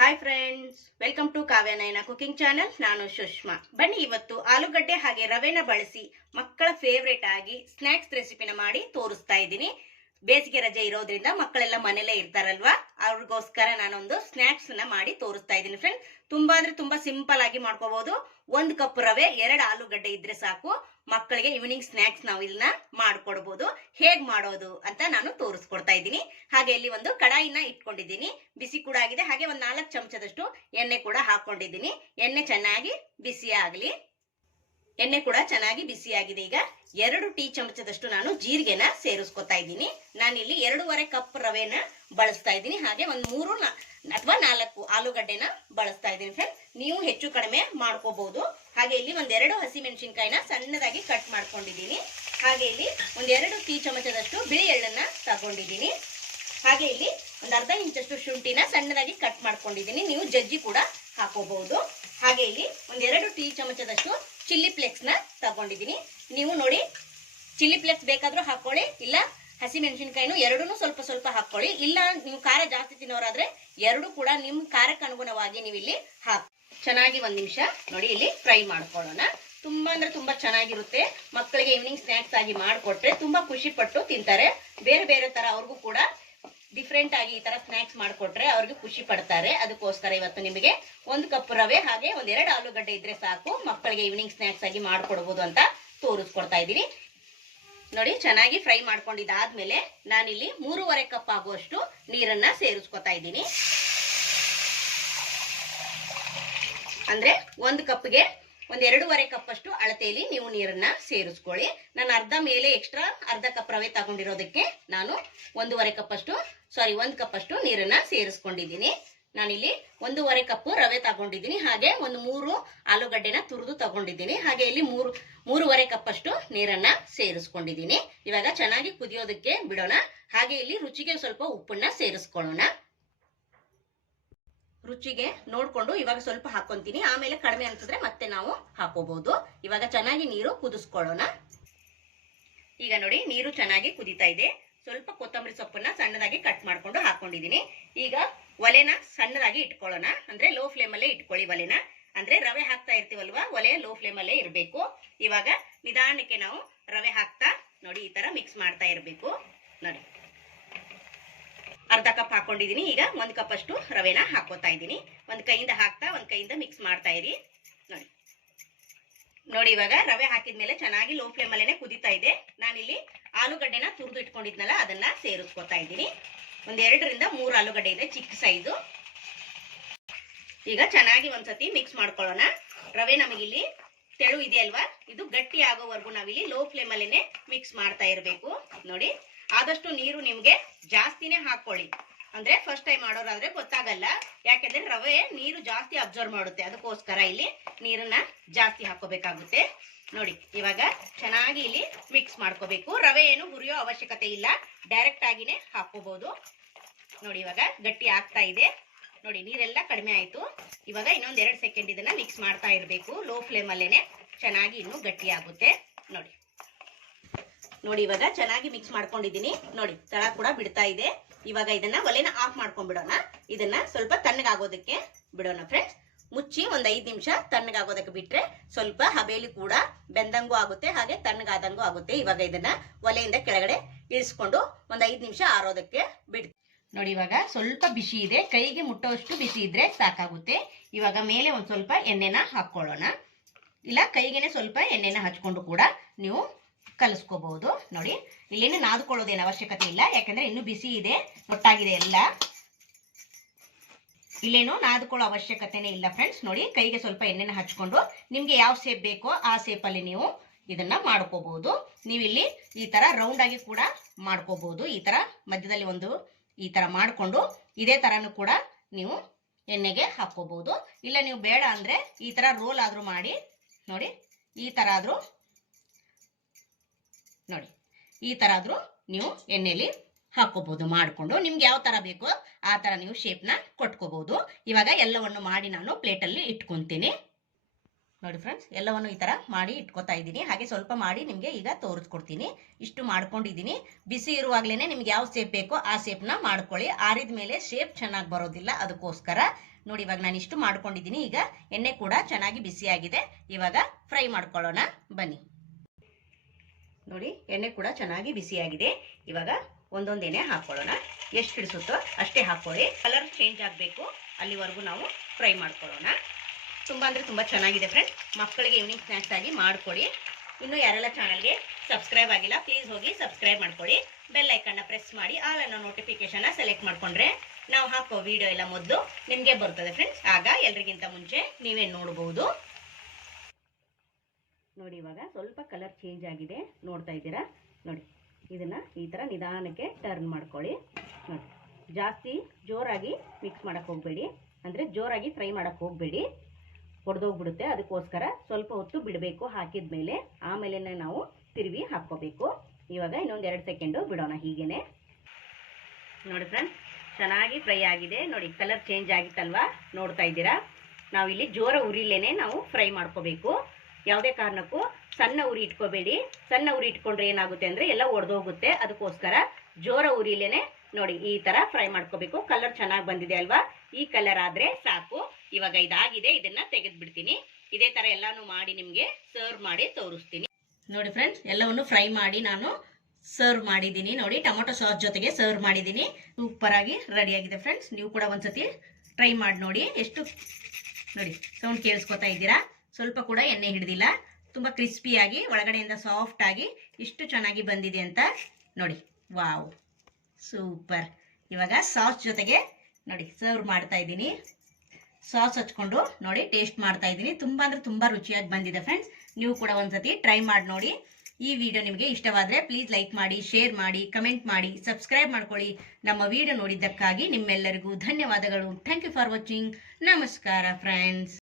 Hi friends welcome to Kavya Nayana cooking channel ನಾನು ಸುಷ್ಮಾ. ಬನ್ನಿ ಇವತ್ತು ಆಲೂಗಡ್ಡೆ ಹಾಗೆ ರವೆನ ಬಳಸಿ ಮಕ್ಕಳ ಫೇವ್ರೇಟ್ ಆಗಿ ಸ್ನ್ಯಾಕ್ಸ್ ರೆಸಿಪಿನ ಮಾಡಿ ತೋರಿಸ್ತಾ ಇದ್ದೀನಿ. ಬೇಸಿಗೆ ರಜೆ ಇರೋದ್ರಿಂದ ಮಕ್ಕಳೆಲ್ಲ ಮನೇಲೇ ಇರ್ತಾರಲ್ವಾ? ಅವ್ರಿಗೋಸ್ಕರ ನಾನೊಂದು ಸ್ನ್ಯಾಕ್ಸ್ನ ಮಾಡಿ ತೋರಿಸ್ತಾ ಇದ್ದೀನಿ ಫ್ರೆಂಡ್ ತುಂಬಾ ಅಂದ್ರೆ ತುಂಬಾ ಸಿಂಪಲ್ ಆಗಿ ಮಾಡ್ಕೋಬಹುದು ಒಂದ್ ಕಪ್ ರವೆ, ಎರಡು ಆಲೂಗಡ್ಡೆ ಇದ್ರೆ ಸಾಕು. ಮಕ್ಕಳಿಗೆ ಈವ್ನಿಂಗ್ ಸ್ನ್ಯಾಕ್ಸ್ ನಾವು ಇದನ್ನ ಮಾಡ್ಕೊಡ್ಬೋದು. ಹೇಗ್ ಮಾಡೋದು ಅಂತ ನಾನು ತೋರಿಸ್ಕೊಡ್ತಾ ಇದ್ದೀನಿ. ಹಾಗೆ ಇಲ್ಲಿ ಒಂದು ಕಡಾಯಿನ ಇಟ್ಕೊಂಡಿದ್ದೀನಿ. ಬಿಸಿ ಕೂಡ ಆಗಿದೆ. ಹಾಗೆ ಒಂದು ನಾಲ್ಕು ಚಮಚದಷ್ಟು ಎಣ್ಣೆ ಕೂಡ ಹಾಕೊಂಡಿದ್ದೀನಿ. ಎಣ್ಣೆ ಚೆನ್ನಾಗಿ ಬಿಸಿ ಆಗಲಿ ಎಣ್ಣೆ ಕೂಡ ಚೆನ್ನಾಗಿ ಬಿಸಿ ಆಗಿದೆ ಈಗ ಎರಡು ಟೀ ಚಮಚದಷ್ಟು ನಾನು ಜೀರಿಗೆನ ಸೇರಿಸ್ಕೊತಾ ಇದ್ದೀನಿ. ನಾನಿಲ್ಲಿ ಎರಡೂವರೆ ಕಪ್ ರವೆನ ಬಳಸ್ತಾ ಇದ್ದೀನಿ. ಹಾಗೆ ಒಂದು ಮೂರು ಅಥವಾ ನಾಲ್ಕು ಆಲೂಗಡ್ಡೆನ ಬಳಸ್ತಾ ಇದ್ದೀನಿ ಫ್ರೆಂಡ್ಸ್ ನೀವು ಹೆಚ್ಚು ಕಡಿಮೆ ಮಾಡ್ಕೋಬಹುದು ಹಾಗೆ ಇಲ್ಲಿ ಒಂದೆರಡು ಹಸಿಮೆಣಸಿನ್ಕಾಯಿನ ಸಣ್ಣದಾಗಿ ಕಟ್ ಮಾಡ್ಕೊಂಡಿದ್ದೀನಿ. ಹಾಗೆ ಇಲ್ಲಿ ಒಂದೆರಡು ಟೀ ಚಮಚದಷ್ಟು ಬಿಳಿ ಎಳ್ಳನ್ನ ತಗೊಂಡಿದ್ದೀನಿ. ಹಾಗೆ ಇಲ್ಲಿ ಒಂದು ಅರ್ಧ ಇಂಚಷ್ಟು ಶುಂಠಿನ ಸಣ್ಣದಾಗಿ ಕಟ್ ಮಾಡ್ಕೊಂಡಿದ್ದೀನಿ. ನೀವು ಜಜ್ಜಿ ಕೂಡ ಹಾಕೋಬಹುದು. ಹಾಗೆ ಇಲ್ಲಿ ಒಂದೆರಡು ಟೀ ಚಮಚದಷ್ಟು ಚಿಲ್ಲಿ ಫ್ಲೆಕ್ಸ್ನ ತಗೊಂಡಿದ್ದೀನಿ. ನೀವು ನೋಡಿ ಚಿಲ್ಲಿ ಫ್ಲೆಕ್ಸ್ ಬೇಕಾದ್ರೂ ಹಾಕೊಳ್ಳಿ, ಇಲ್ಲ ಹಸಿ ಮೆಣಸಿನ್ಕಾಯಿನೂ ಎರಡೂ ಸ್ವಲ್ಪ ಸ್ವಲ್ಪ ಹಾಕೊಳ್ಳಿ. ಇಲ್ಲ, ನೀವು ಖಾರ ಜಾಸ್ತಿ ತಿನ್ನೋರಾದ್ರೆ ಎರಡು ಕೂಡ ನಿಮ್ ಖಾರಕ್ಕೆ ಅನುಗುಣವಾಗಿ ನೀವು ಇಲ್ಲಿ ಹಾಕಿ ಚೆನ್ನಾಗಿ ಒಂದ್ ನಿಮಿಷ ನೋಡಿ, ಇಲ್ಲಿ ಫ್ರೈ ಮಾಡ್ಕೊಳ್ಳೋಣ. ತುಂಬಾ ಅಂದ್ರೆ ತುಂಬಾ ಚೆನ್ನಾಗಿರುತ್ತೆ. ಮಕ್ಕಳಿಗೆ ಈವ್ನಿಂಗ್ ಸ್ನ್ಯಾಕ್ಸ್ ಆಗಿ ಮಾಡಿಕೊಟ್ರೆ ತುಂಬಾ ಖುಷಿ ಪಟ್ಟು ತಿಂತಾರೆ. ಬೇರೆ ಬೇರೆ ತರ ಅವ್ರಿಗೂ ಕೂಡ ಡಿಫ್ರೆಂಟ್ ಆಗಿ ಈ ತರ ಸ್ನ್ಯಾಕ್ಸ್ ಮಾಡಿಕೊಟ್ರೆ ಅವ್ರಿಗೆ ಖುಷಿ ಪಡ್ತಾರೆ. ಅದಕ್ಕೋಸ್ಕರ ಇವತ್ತು ನಿಮಗೆ ಒಂದು ಕಪ್ ರವೆ ಹಾಗೆ ಒಂದೆರಡು ಆಲೂಗಡ್ಡೆ ಇದ್ರೆ ಸಾಕು. ಮಕ್ಕಳಿಗೆ ಈವ್ನಿಂಗ್ ಸ್ನ್ಯಾಕ್ಸ್ ಆಗಿ ಮಾಡ್ಕೊಡ್ಬೋದು ಅಂತ ತೋರಿಸ್ಕೊಡ್ತಾ ಇದ್ದೀನಿ. ನೋಡಿ, ಚೆನ್ನಾಗಿ ಫ್ರೈ ಮಾಡ್ಕೊಂಡಿದ್ದಾದ್ಮೇಲೆ ನಾನಿಲ್ಲಿ ಮೂರುವರೆ ಕಪ್ ಆಗುವಷ್ಟು ನೀರನ್ನ ಸೇರಿಸ್ಕೊತಾ ಇದ್ದೀನಿ. ಅಂದ್ರೆ ಒಂದು ಕಪ್ಗೆ ಒಂದ್ ಎರಡೂವರೆ ಕಪ್ ಅಷ್ಟು ಅಳತೆಯಲ್ಲಿ ನೀವು ನೀರನ್ನ ಸೇರಿಸ್ಕೊಳ್ಳಿ. ನಾನು ಅರ್ಧ ಮೇಲೆ ಎಕ್ಸ್ಟ್ರಾ ಅರ್ಧ ಕಪ್ ರವೆ ತಗೊಂಡಿರೋದಕ್ಕೆ ನಾನು ಒಂದೂವರೆ ಕಪ್ ಅಷ್ಟು ಸಾರಿ ಒಂದ್ ಕಪ್ ಅಷ್ಟು ನೀರನ್ನ ಸೇರಿಸ್ಕೊಂಡಿದ್ದೀನಿ. ನಾನಿಲ್ಲಿ ಒಂದೂವರೆ ಕಪ್ ರವೆ ತಗೊಂಡಿದ್ದೀನಿ. ಹಾಗೆ ಒಂದು ಮೂರು ಆಲೂಗಡ್ಡೆನ ತುರಿದು ತಗೊಂಡಿದ್ದೀನಿ. ಹಾಗೆ ಇಲ್ಲಿ ಮೂರು, ಮೂರುವರೆ ಕಪ್ ಅಷ್ಟು ನೀರನ್ನ ಸೇರಿಸ್ಕೊಂಡಿದ್ದೀನಿ. ಇವಾಗ ಚೆನ್ನಾಗಿ ಕುದಿಯೋದಕ್ಕೆ ಬಿಡೋಣ. ಹಾಗೆ ಇಲ್ಲಿ ರುಚಿಗೆ ಸ್ವಲ್ಪ ಉಪ್ಪನ್ನ ಸೇರಿಸ್ಕೊಳ್ಳೋಣ. ರುಚಿಗೆ ನೋಡ್ಕೊಂಡು ಇವಾಗ ಸ್ವಲ್ಪ ಹಾಕೊಂತೀನಿ. ಆಮೇಲೆ ಕಡಿಮೆ ಅನ್ಸಿದ್ರೆ ಮತ್ತೆ ನಾವು ಹಾಕೋಬಹುದು ಇವಾಗ ಚೆನ್ನಾಗಿ ನೀರು ಕುದಿಸ್ಕೊಳ್ಳೋಣ. ಈಗ ನೋಡಿ, ನೀರು ಚೆನ್ನಾಗಿ ಕುದಿತಾ ಇದೆ. ಸ್ವಲ್ಪ ಕೊತ್ತಂಬರಿ ಸೊಪ್ಪನ್ನ ಸಣ್ಣದಾಗಿ ಕಟ್ ಮಾಡ್ಕೊಂಡು ಹಾಕೊಂಡಿದೀನಿ ಈಗ ಒಲೆನ ಸಣ್ಣದಾಗಿ ಇಟ್ಕೊಳ್ಳೋಣ. ಅಂದ್ರೆ ಲೋ ಫ್ಲೇಮ್ ಅಲ್ಲೇ ಇಟ್ಕೊಳ್ಳಿ ಒಲೆನ. ಅಂದ್ರೆ ರವೆ ಹಾಕ್ತಾ ಇರ್ತೀವಲ್ವಾ, ಒಲೆ ಲೋ ಫ್ಲೇಮ್ ಅಲ್ಲೇ ಇರಬೇಕು. ಇವಾಗ ನಿಧಾನಕ್ಕೆ ನಾವು ರವೆ ಹಾಕ್ತಾ ನೋಡಿ, ಈ ತರ ಮಿಕ್ಸ್ ಮಾಡ್ತಾ ಇರಬೇಕು. ನೋಡಿ. ಅರ್ಧ ಕಪ್ ಹಾಕೊಂಡಿದೀನಿ. ಈಗ ಒಂದ್ ಕಪ್ ಅಷ್ಟು ರವೆನ ಹಾಕೋತಾ ಇದ್ದೀನಿ. ಒಂದ್ ಕೈಯಿಂದ ಹಾಕ್ತಾ, ಒಂದ್ ಕೈಯಿಂದ ಮಿಕ್ಸ್ ಮಾಡ್ತಾ ಇರಿ. ನೋಡಿ. ನೋಡಿ, ಇವಾಗ ರವೆ ಹಾಕಿದ್ಮೇಲೆ ಚೆನ್ನಾಗಿ ಲೋ ಫ್ಲೇಮ್ ಅಲ್ಲೇನೆ ಕುದಿತಾ ಇದೆ. ನಾನಿಲ್ಲಿ ಆಲೂಗಡ್ಡೆನ ತುರಿದು ಇಟ್ಕೊಂಡಿದ್ನಲ್ಲ, ಅದನ್ನ ಸೇರಿಸ್ಕೊತಾ ಇದ್ದೀನಿ. ಒಂದ್ ಎರಡರಿಂದ ಮೂರು ಆಲೂಗಡ್ಡೆ ಇದೆ, ಚಿಕ್ಕ ಸೈಜು ಈಗ ಚೆನ್ನಾಗಿ ಒಂದ್ಸತಿ ಮಿಕ್ಸ್ ಮಾಡ್ಕೊಳ್ಳೋಣ. ರವೆ ನಮಗಿಲ್ಲಿ ತೆಳು ಇದೆ ಅಲ್ವಾ ಇದು ಗಟ್ಟಿ ಆಗೋವರೆಗೂ ನಾವಿಲ್ಲಿ ಲೋ ಫ್ಲೇಮ್ ಅಲ್ಲೇನೆ ಮಿಕ್ಸ್ ಮಾಡ್ತಾ ಇರಬೇಕು. ನೋಡಿ. ಆದಷ್ಟು ನೀರು ನಿಮ್ಗೆ ಜಾಸ್ತಿನೇ ಹಾಕೊಳ್ಳಿ ಅಂದ್ರೆ ಫಸ್ಟ್ ಟೈಮ್ ಮಾಡೋರಾದ್ರೆ ಗೊತ್ತಾಗಲ್ಲ. ಯಾಕೆಂದ್ರೆ ರವೆ ನೀರು ಜಾಸ್ತಿ ಅಬ್ಸರ್ವ್ ಮಾಡುತ್ತೆ. ಅದಕ್ಕೋಸ್ಕರ ಇಲ್ಲಿ ನೀರನ್ನ ಜಾಸ್ತಿ ಹಾಕೋಬೇಕಾಗುತ್ತೆ ನೋಡಿ, ಇವಾಗ ಚೆನ್ನಾಗಿ ಇಲ್ಲಿ ಮಿಕ್ಸ್ ಮಾಡ್ಕೋಬೇಕು. ರವೆ ಏನು ಹುರಿಯೋ ಅವಶ್ಯಕತೆ ಇಲ್ಲ. ಡೈರೆಕ್ಟ್ ಆಗಿನೇ ಹಾಕೋಬಹುದು ನೋಡಿ, ಇವಾಗ ಗಟ್ಟಿ ಆಗ್ತಾ ಇದೆ. ನೋಡಿ, ನೀರೆಲ್ಲ ಕಡಿಮೆ ಆಯ್ತು. ಇವಾಗ ಇನ್ನೊಂದ್ ಎರಡು ಸೆಕೆಂಡ್ ಇದನ್ನ ಮಿಕ್ಸ್ ಮಾಡ್ತಾ ಇರಬೇಕು. ಲೋ ಫ್ಲೇಮ್ ಅಲ್ಲೇನೆ ಚೆನ್ನಾಗಿ ಇನ್ನು ಗಟ್ಟಿ ಆಗುತ್ತೆ. ನೋಡಿ. ನೋಡಿ, ಇವಾಗ ಚೆನ್ನಾಗಿ ಮಿಕ್ಸ್ ಮಾಡ್ಕೊಂಡಿದ್ದೀನಿ. ನೋಡಿ, ತಳ ಕೂಡ ಬಿಡ್ತಾ ಇದೆ. ಇವಾಗ ಇದನ್ನ ಒಲೆನ ಆಫ್ ಮಾಡ್ಕೊಂಡ್ಬಿಡೋಣ. ಇದನ್ನ ಸ್ವಲ್ಪ ತಣ್ಣಗಾಗೋದಕ್ಕೆ ಬಿಡೋಣ ಫ್ರೆಂಡ್ಸ್ ಮುಚ್ಚಿ ಒಂದ್ ಐದ್ ನಿಮಿಷ ತಣ್ಣಗಾಗೋದಕ್ಕೆ ಬಿಟ್ರೆ ಸ್ವಲ್ಪ ಹಬೇಲಿ ಕೂಡ ಬೆಂದಂಗೂ ಆಗುತ್ತೆ, ಹಾಗೆ ತಣ್ಣಗಾದಂಗೂ ಆಗುತ್ತೆ. ಇವಾಗ ಇದನ್ನ ಒಲೆಯಿಂದ ಕೆಳಗಡೆ ಇಳಿಸ್ಕೊಂಡು ಒಂದ್ ಐದ್ ನಿಮಿಷ ಆರೋದಕ್ಕೆ ಬಿಡ್ತೀವಿ ನೋಡಿ, ಇವಾಗ ಸ್ವಲ್ಪ ಬಿಸಿ ಇದೆ. ಕೈಗೆ ಮುಟ್ಟೋಷ್ಟು ಬಿಸಿ ಇದ್ರೆ ಸಾಕಾಗುತ್ತೆ. ಇವಾಗ ಮೇಲೆ ಒಂದ್ ಸ್ವಲ್ಪ ಎಣ್ಣೆನ ಹಾಕೊಳ್ಳೋಣ ಇಲ್ಲ, ಕೈಗೆನೆ ಸ್ವಲ್ಪ ಎಣ್ಣೆನ ಹಚ್ಕೊಂಡು ಕೂಡ ನೀವು ಕಲಿಸ್ಕೋಬಹುದು. ನೋಡಿ, ಇಲ್ಲೇನು ನಾದ್ಕೊಳ್ಳೋದೇನು ಅವಶ್ಯಕತೆ ಇಲ್ಲ. ಯಾಕಂದ್ರೆ ಇನ್ನು ಬಿಸಿ ಇದೆ, ಒಟ್ಟಾಗಿದೆ ಎಲ್ಲ. ಇಲ್ಲೇನು ನಾದ್ಕೊಳ್ಳೋ ಅವಶ್ಯಕತೆನೇ ಇಲ್ಲ ಫ್ರೆಂಡ್ಸ್ ನೋಡಿ, ಕೈಗೆ ಸ್ವಲ್ಪ ಎಣ್ಣೆನ ಹಚ್ಕೊಂಡು ನಿಮ್ಗೆ ಯಾವ ಸೇಪ್ ಬೇಕೋ ಆ ಸೇಪಲ್ಲಿ ನೀವು ಇದನ್ನ ಮಾಡ್ಕೋಬಹುದು. ನೀವಿಲ್ಲಿ ಈ ತರ ರೌಂಡ್ ಆಗಿ ಕೂಡ ಮಾಡ್ಕೋಬಹುದು. ಈ ತರ ಮಧ್ಯದಲ್ಲಿ ಒಂದು ಈ ತರ ಮಾಡ್ಕೊಂಡು ಇದೇ ತರನು ಕೂಡ ನೀವು ಎಣ್ಣೆಗೆ ಹಾಕೋಬಹುದು ಇಲ್ಲ, ನೀವು ಬೇಡ ಅಂದ್ರೆ ಈ ತರ ರೋಲ್ ಆದ್ರೂ ಮಾಡಿ, ನೋಡಿ, ಈ ತರ ಆದ್ರೂ ನೋಡಿ, ಈ ತರ ಆದ್ರೂ ನೀವು ಎಣ್ಣೆಲಿ ಹಾಕೋಬಹುದು ಮಾಡಿಕೊಂಡು. ನಿಮ್ಗೆ ಯಾವ ತರ ಬೇಕೋ ಆ ತರ ನೀವು ಶೇಪ್ನ ಕೊಟ್ಕೋಬಹುದು ಇವಾಗ ಎಲ್ಲವನ್ನು ಮಾಡಿ ನಾನು ಪ್ಲೇಟಲ್ಲಿ ಇಟ್ಕೊಂತೀನಿ. ನೋಡಿ ಫ್ರೆಂಡ್ಸ್ ಎಲ್ಲವನ್ನು ಈ ತರ ಮಾಡಿ ಇಟ್ಕೋತಾ ಇದ್ದೀನಿ. ಹಾಗೆ ಸ್ವಲ್ಪ ಮಾಡಿ ನಿಮಗೆ ಈಗ ತೋರಿಸ್ಕೊಡ್ತೀನಿ. ಇಷ್ಟು ಮಾಡ್ಕೊಂಡಿದ್ದೀನಿ. ಬಿಸಿ ಇರುವಾಗಲೇ ನಿಮ್ಗೆ ಯಾವ ಶೇಪ್ ಬೇಕೋ ಆ ಶೇಪ್ನ ಮಾಡ್ಕೊಳ್ಳಿ. ಆರಿದ ಮೇಲೆ ಶೇಪ್ ಚೆನ್ನಾಗಿ ಬರೋದಿಲ್ಲ ಅದಕ್ಕೋಸ್ಕರ. ನೋಡಿ, ಇವಾಗ ನಾನು ಇಷ್ಟು ಮಾಡ್ಕೊಂಡಿದ್ದೀನಿ. ಈಗ ಎಣ್ಣೆ ಕೂಡ ಚೆನ್ನಾಗಿ ಬಿಸಿಯಾಗಿದೆ. ಇವಾಗ ಫ್ರೈ ಮಾಡ್ಕೊಳ್ಳೋಣ. ಬನ್ನಿ. ನೋಡಿ, ಎಣ್ಣೆ ಕೂಡ ಚೆನ್ನಾಗಿ ಬಿಸಿಯಾಗಿದೆ. ಇವಾಗ ಒಂದೊಂದು ಎಣ್ಣೆ ಹಾಕೊಳ್ಳೋಣ. ಎಷ್ಟು ಹಿಡಿಸುತ್ತೋ ಅಷ್ಟೇ ಹಾಕೊಳ್ಳಿ. ಕಲರ್ ಚೇಂಜ್ ಆಗಬೇಕು. ಅಲ್ಲಿವರೆಗೂ ನಾವು ಫ್ರೈ ಮಾಡ್ಕೊಳ್ಳೋಣ. ತುಂಬ ಅಂದರೆ ತುಂಬ ಚೆನ್ನಾಗಿದೆ ಫ್ರೆಂಡ್ಸ್ ಮಕ್ಕಳಿಗೆ ಈವ್ನಿಂಗ್ ಸ್ನ್ಯಾಕ್ಸ್ ಆಗಿ ಮಾಡಿಕೊಡಿ. ಇನ್ನು ಯಾರೆಲ್ಲ ಚಾನಲ್ಗೆ ಸಬ್ಸ್ಕ್ರೈಬ್ ಆಗಿಲ್ಲ ಪ್ಲೀಸ್ ಹೋಗಿ ಸಬ್ಸ್ಕ್ರೈಬ್ ಮಾಡ್ಕೊಳ್ಳಿ ಬೆಲ್ ಐಕನ್ನ ಪ್ರೆಸ್ ಮಾಡಿ ಆಲ್ ಅನ್ನೋ ನೋಟಿಫಿಕೇಶನ್ನ ಸೆಲೆಕ್ಟ್ ಮಾಡ್ಕೊಂಡ್ರೆ ನಾವು ಹಾಕೋ ವಿಡಿಯೋ ಎಲ್ಲ ಮೊದಲು ನಿಮಗೆ ಬರ್ತದೆ ಫ್ರೆಂಡ್ಸ್ ಆಗ ಎಲ್ರಿಗಿಂತ ಮುಂಚೆ ನೀವೇ ನೋಡಬಹುದು ನೋಡಿ ಇವಾಗ ಸ್ವಲ್ಪ ಕಲರ್ ಚೇಂಜ್ ಆಗಿದೆ. ನೋಡ್ತಾ ಇದ್ದೀರಾ? ನೋಡಿ, ಇದನ್ನ ಈ ಥರ ನಿಧಾನಕ್ಕೆ ಟರ್ನ್ ಮಾಡ್ಕೊಳ್ಳಿ. ನೋಡಿ, ಜಾಸ್ತಿ ಜೋರಾಗಿ ಮಿಕ್ಸ್ ಮಾಡೋಕೆ ಹೋಗಬೇಡಿ. ಅಂದರೆ ಜೋರಾಗಿ ಫ್ರೈ ಮಾಡೋಕ್ಕೆ ಹೋಗಬೇಡಿ. ಹೊಡೆದೋಗ್ಬಿಡುತ್ತೆ ಅದಕ್ಕೋಸ್ಕರ ಸ್ವಲ್ಪ ಹೊತ್ತು ಬಿಡಬೇಕು ಹಾಕಿದ ಮೇಲೆ ಆಮೇಲೆ ನಾವು ತಿರುವಿ ಹಾಕ್ಕೋಬೇಕು. ಇವಾಗ ಇನ್ನೊಂದು ಎರಡು ಸೆಕೆಂಡು ಬಿಡೋಣ ಹೀಗೇನೆ. ನೋಡಿ ಫ್ರೆಂಡ್ಸ್ ಚೆನ್ನಾಗಿ ಫ್ರೈ ಆಗಿದೆ. ನೋಡಿ ಕಲರ್ ಚೇಂಜ್ ಆಗಿತ್ತಲ್ವಾ? ನೋಡ್ತಾ ಇದ್ದೀರಾ? ನಾವು ಇಲ್ಲಿ ಜೋರ ಉರಿಲೇನೆ ನಾವು ಫ್ರೈ ಮಾಡ್ಕೋಬೇಕು. ಯಾವುದೇ ಕಾರಣಕ್ಕೂ ಸಣ್ಣ ಉರಿ ಇಟ್ಕೋಬೇಡಿ. ಸಣ್ಣ ಉರಿ ಇಟ್ಕೊಂಡ್ರೆ ಏನಾಗುತ್ತೆ ಅಂದ್ರೆ ಎಲ್ಲ ಒಡೆದೋಗುತ್ತೆ. ಅದಕ್ಕೋಸ್ಕರ ಜೋರ ಉರಿಲೇನೆ ನೋಡಿ ಈ ತರ ಫ್ರೈ ಮಾಡ್ಕೋಬೇಕು. ಕಲರ್ ಚೆನ್ನಾಗಿ ಬಂದಿದೆ ಅಲ್ವಾ? ಈ ಕಲರ್ ಆದ್ರೆ ಸಾಕು. ಇವಾಗ ಇದಾಗಿದೆ. ಇದನ್ನ ತೆಗೆದು ಬಿಡ್ತೀನಿ ಇದೇ ತರ ಎಲ್ಲಾನು ಮಾಡಿ ನಿಮ್ಗೆ ಸರ್ವ್ ಮಾಡಿ ತೋರಿಸ್ತೀನಿ. ನೋಡಿ ಫ್ರೆಂಡ್ಸ್ ಎಲ್ಲವನ್ನು ಫ್ರೈ ಮಾಡಿ ನಾನು ಸರ್ವ್ ಮಾಡಿದ್ದೀನಿ. ನೋಡಿ ಟೊಮೊಟೊ ಸಾಸ್ ಜೊತೆಗೆ ಸರ್ವ್ ಮಾಡಿದ್ದೀನಿ. ಸೂಪರ್ ಆಗಿ ರೆಡಿ ಆಗಿದೆ ಫ್ರೆಂಡ್ಸ್ ನೀವು ಕೂಡ ಒಂದ್ಸತಿ ಟ್ರೈ ಮಾಡಿ ನೋಡಿ. ಎಷ್ಟು ನೋಡಿ ಸೌಂಡ್ ಕೇಳಿಸ್ಕೊತಾ ಇದ್ದೀರಾ? ಸ್ವಲ್ಪ ಕೂಡ ಎಣ್ಣೆ ಹಿಡಿದಿಲ್ಲ. ತುಂಬ ಕ್ರಿಸ್ಪಿಯಾಗಿ ಒಳಗಡೆಯಿಂದ ಸಾಫ್ಟ್ ಆಗಿ ಇಷ್ಟು ಚೆನ್ನಾಗಿ ಬಂದಿದೆ ಅಂತ ನೋಡಿ. ವಾವ್ ಸೂಪರ್ ಇವಾಗ ಸಾಸ್ ಜೊತೆಗೆ ನೋಡಿ ಸರ್ವ್ ಮಾಡ್ತಾ ಇದ್ದೀನಿ. ಸಾಸ್ ಹಚ್ಕೊಂಡು ನೋಡಿ ಟೇಸ್ಟ್ ಮಾಡ್ತಾ ಇದ್ದೀನಿ. ತುಂಬ ಅಂದರೆ ತುಂಬ ರುಚಿಯಾಗಿ ಬಂದಿದೆ ಫ್ರೆಂಡ್ಸ್ ನೀವು ಕೂಡ ಒಂದ್ಸತಿ ಟ್ರೈ ಮಾಡಿ ನೋಡಿ. ಈ ವಿಡಿಯೋ ನಿಮಗೆ ಇಷ್ಟವಾದರೆ ಪ್ಲೀಸ್ ಲೈಕ್ ಮಾಡಿ ಶೇರ್ ಮಾಡಿ ಕಮೆಂಟ್ ಮಾಡಿ ಸಬ್ಸ್ಕ್ರೈಬ್ ಮಾಡ್ಕೊಳ್ಳಿ. ನಮ್ಮ ವಿಡಿಯೋ ನೋಡಿದ್ದಕ್ಕಾಗಿ ನಿಮ್ಮೆಲ್ಲರಿಗೂ ಧನ್ಯವಾದಗಳು. ಥ್ಯಾಂಕ್ ಯು ಫಾರ್ ವಾಚಿಂಗ್ ನಮಸ್ಕಾರ ಫ್ರೆಂಡ್ಸ್